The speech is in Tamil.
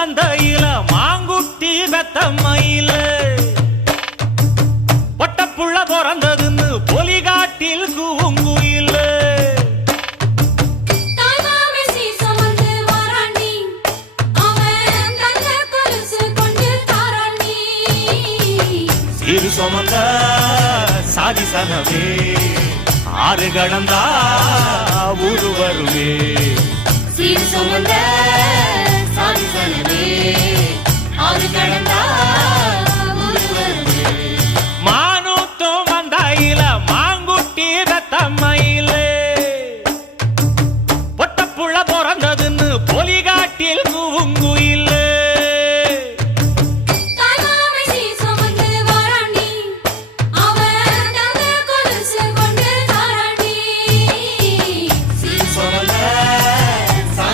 மந்தையில மாங்குட்டி பெத்தம்மையில பொட்டப்புள்ள பிறந்ததுன்னு பொலிகாட்டில் கூங்குயில சிறு சுமந்த சாதிசனவே ஆறு கடந்தா ஊரு வருவே சீர் சுமந்த